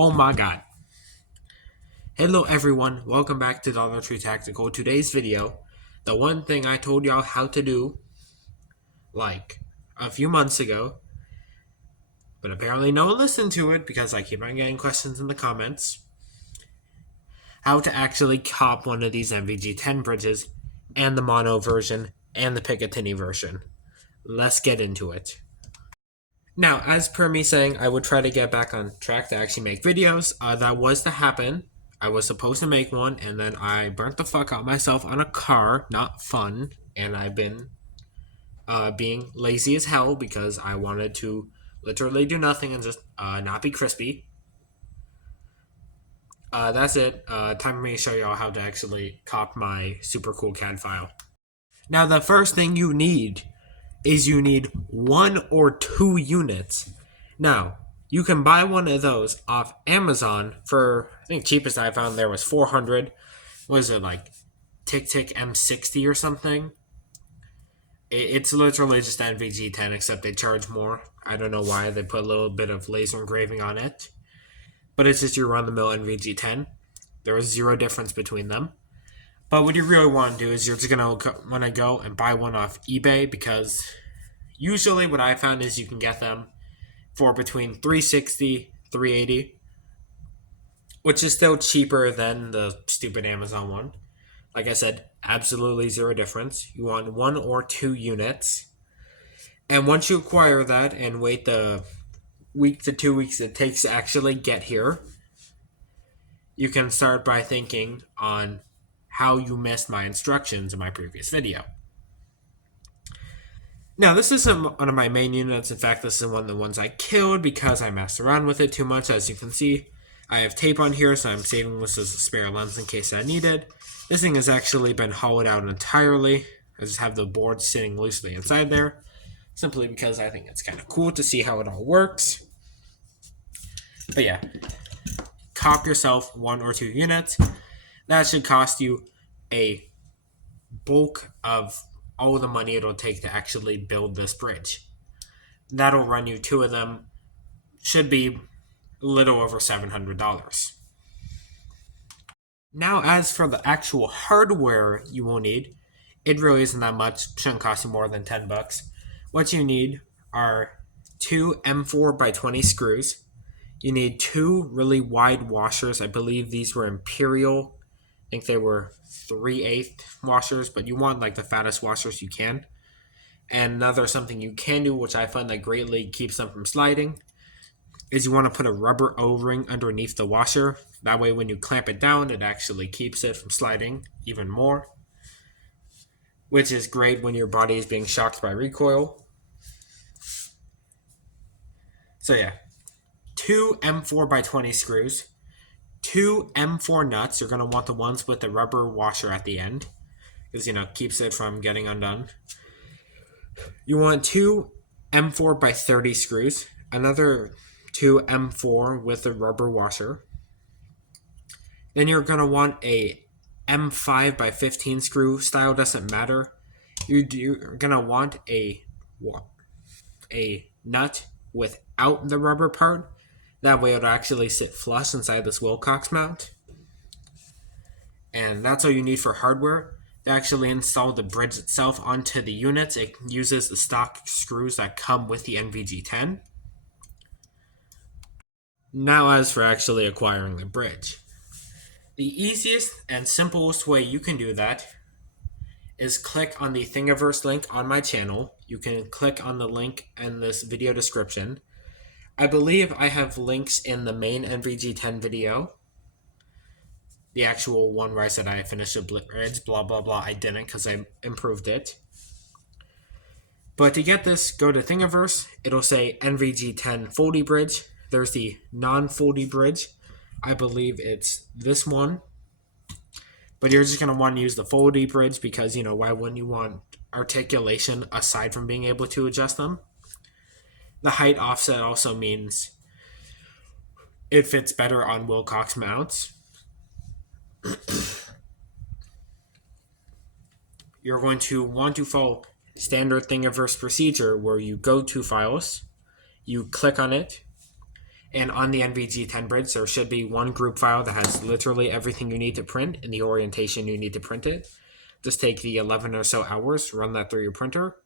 Oh my god. Hello everyone, welcome back to Dollar Tree Tactical. Today's video, the one thing I told y'all how to do like a few months ago, but apparently no one listened to it because I keep on getting questions in the comments. How to actually cop one of these NVG-10 bridges and the mono version and the Picatinny version. Let's get into it. Now, as per me saying I would try to get back on track to actually make videos, that was to happen. I was supposed to make one, and then I burnt the fuck out myself on a car. Not fun. And I've been being lazy as hell because I wanted to literally do nothing and just not be crispy. That's it. Time for me to show y'all how to actually cop my super cool CAD file. Now, the first thing you need is you need 1 or 2 units. Now, you can buy one of those off Amazon for, I think cheapest I found there was 400. What is it, like Tic M60 or something? It's literally just NVG-10 except they charge more. I don't know why. They put a little bit of laser engraving on it. But it's just your run-of-the-mill NVG-10. There is zero difference between them. But what you really want to do is you're just going to want to go and buy one off eBay, because usually what I found is you can get them for between $360, $380, which is still cheaper than the stupid Amazon one. Like I said, absolutely zero difference. You want 1 or 2 units. And once you acquire that and wait the week to 2 weeks it takes to actually get here, you can start by thinking on how you missed my instructions in my previous video. Now, this isn't one of my main units. In fact, this is one of the ones I killed because I messed around with it too much. As you can see, I have tape on here, so I'm saving this as a spare lens in case I need it. This thing has actually been hollowed out entirely. I just have the board sitting loosely inside there, simply because I think it's kind of cool to see how it all works. But yeah, cop yourself 1 or 2 units. That should cost you a bulk of all the money it'll take to actually build this bridge. That'll run you 2 of them. Should be a little over $700. Now, as for the actual hardware you will need, it really isn't that much. Shouldn't cost you more than $10. What you need are 2 M4x20 screws. You need 2 really wide washers. I believe these were Imperial. I think they were 3/8 washers, but you want like the fattest washers you can. And another something you can do, which I find that greatly keeps them from sliding, is you want to put a rubber O-ring underneath the washer. That way when you clamp it down, it actually keeps it from sliding even more, which is great when your body is being shocked by recoil. So yeah, 2 M4x20 screws, 2 M4 nuts. You're going to want the ones with the rubber washer at the end, because, keeps it from getting undone. You want 2 M4x30 screws, another 2 M4 with a rubber washer. Then you're going to want a M5x15 screw. Style doesn't matter. You're going to want a nut without the rubber part. That way it'll actually sit flush inside this Wilcox mount. And that's all you need for hardware. To actually install the bridge itself onto the units, it uses the stock screws that come with the NVG-10. Now, as for actually acquiring the bridge, the easiest and simplest way you can do that is click on the Thingiverse link on my channel. You can click on the link in this video description. I believe I have links in the main NVG-10 video. The actual one where I said I finished a bridge, blah, blah, blah. I didn't because I improved it. But to get this, go to Thingiverse. It'll say NVG-10 foldy bridge. There's the non-foldy bridge. I believe it's this one. But you're just going to want to use the foldy bridge because, why wouldn't you want articulation aside from being able to adjust them? The height offset also means it fits better on Wilcox mounts. You're going to want to follow standard Thingiverse procedure where you go to Files, you click on it, And on the NVG-10 Bridge, there should be one group file that has literally everything you need to print in the orientation you need to print it. Just take the 11 or so hours, run that through your printer,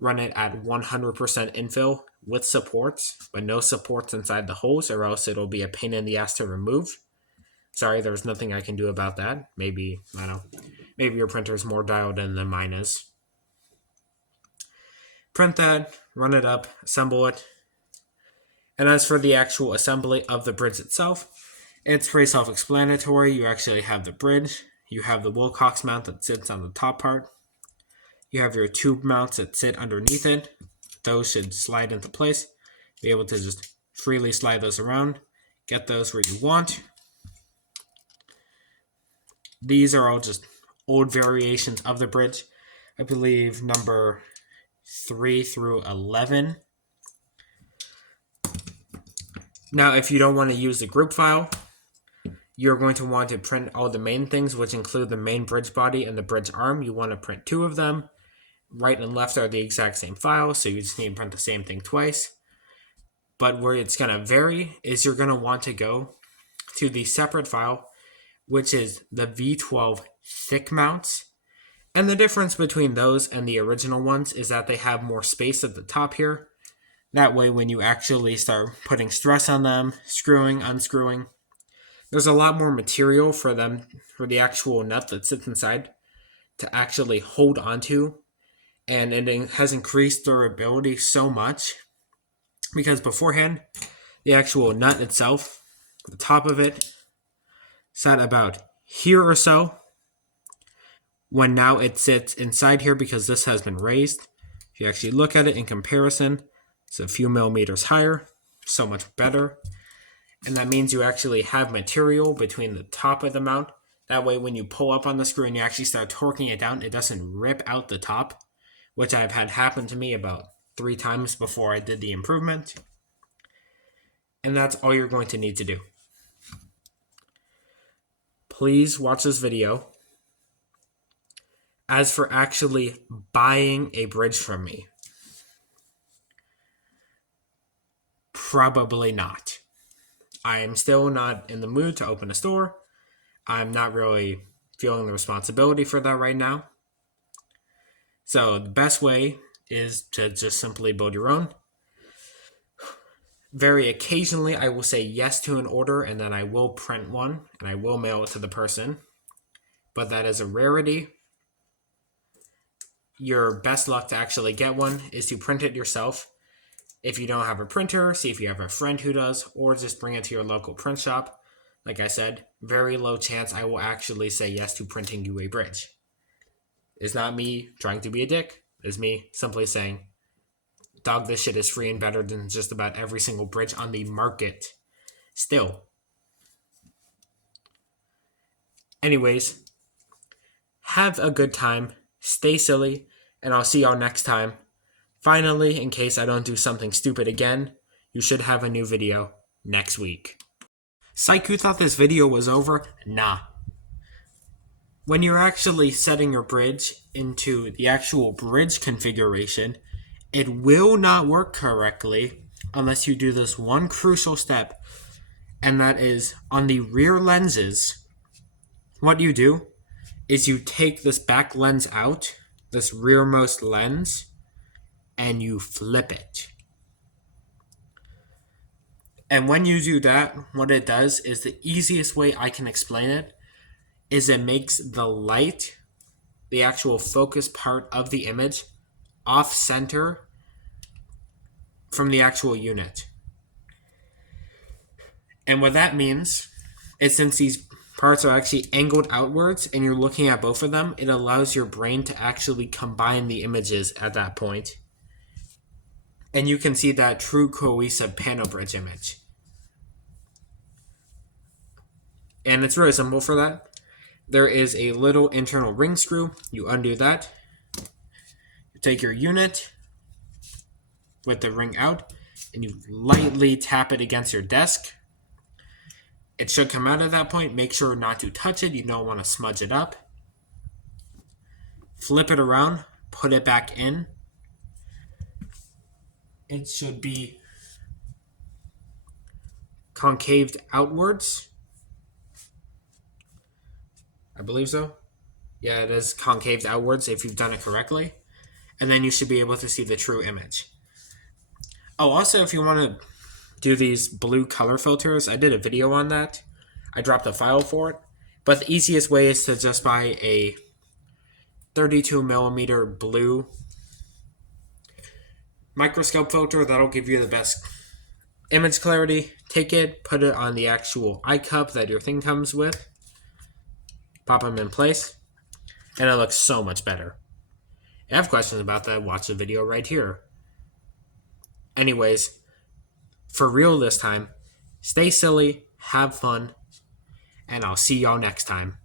run it at 100% infill with supports, but no supports inside the holes, or else it'll be a pain in the ass to remove. Sorry, there's nothing I can do about that. Maybe, I don't know, maybe your printer's more dialed in than mine is. Print that, run it up, assemble it. And as for the actual assembly of the bridge itself, it's pretty self-explanatory. You actually have the bridge, you have the Wilcox mount that sits on the top part, you have your tube mounts that sit underneath it. Those should slide into place. Be able to just freely slide those around, get those where you want. These are all just old variations of the bridge. I believe number 3 through 11. Now, if you don't want to use the group file, you're going to want to print all the main things, which include the main bridge body and the bridge arm. You want to print 2 of them. Right and left are the exact same file, so you just need to print the same thing twice. But where it's going to vary is you're going to want to go to the separate file, which is the V12 thick mounts. And the difference between those and the original ones is that they have more space at the top here. That way, when you actually start putting stress on them, screwing, unscrewing, there's a lot more material for them, for the actual nut that sits inside, to actually hold onto. And it has increased durability so much because beforehand, the actual nut itself, the top of it, sat about here or so, when now it sits inside here because this has been raised. If you actually look at it in comparison, it's a few millimeters higher, so much better. And that means you actually have material between the top of the mount. That way when you pull up on the screw and you actually start torquing it down, it doesn't rip out the top, which I've had happen to me about 3 times before I did the improvement. And that's all you're going to need to do. Please watch this video. As for actually buying a bridge from me, probably not. I am still not in the mood to open a store. I'm not really feeling the responsibility for that right now. So the best way is to just simply build your own. Very occasionally, I will say yes to an order and then I will print one and I will mail it to the person. But that is a rarity. Your best luck to actually get one is to print it yourself. If you don't have a printer, see if you have a friend who does, or just bring it to your local print shop. Like I said, very low chance I will actually say yes to printing you a bridge. It's not me trying to be a dick. It's me simply saying, dog, this shit is free and better than just about every single bridge on the market. Still. Anyways, have a good time, stay silly, and I'll see y'all next time. Finally, in case I don't do something stupid again, you should have a new video next week. Psych, who thought this video was over? Nah. When you're actually setting your bridge into the actual bridge configuration, it will not work correctly unless you do this one crucial step, and that is on the rear lenses. What you do is you take this back lens out, this rearmost lens, and you flip it. And when you do that, what it does is the easiest way I can explain it is it makes the light, the actual focus part of the image, off center from the actual unit. And what that means is since these parts are actually angled outwards and you're looking at both of them, it allows your brain to actually combine the images at that point. And you can see that true cohesive panel bridge image. And it's really simple for that. There is a little internal ring screw. You undo that. You take your unit with the ring out and you lightly tap it against your desk. It should come out at that point. Make sure not to touch it. You don't want to smudge it up. Flip it around. Put it back in. It should be concaved outwards. I believe so. Yeah, it is concaved outwards if you've done it correctly. And then you should be able to see the true image. Oh, also, if you want to do these blue color filters, I did a video on that. I dropped a file for it. But the easiest way is to just buy a 32 millimeter blue microscope filter. That'll give you the best image clarity. Take it, put it on the actual eye cup that your thing comes with. Pop them in place. And it looks so much better. If you have questions about that, watch the video right here. Anyways, for real this time, stay silly, have fun, and I'll see y'all next time.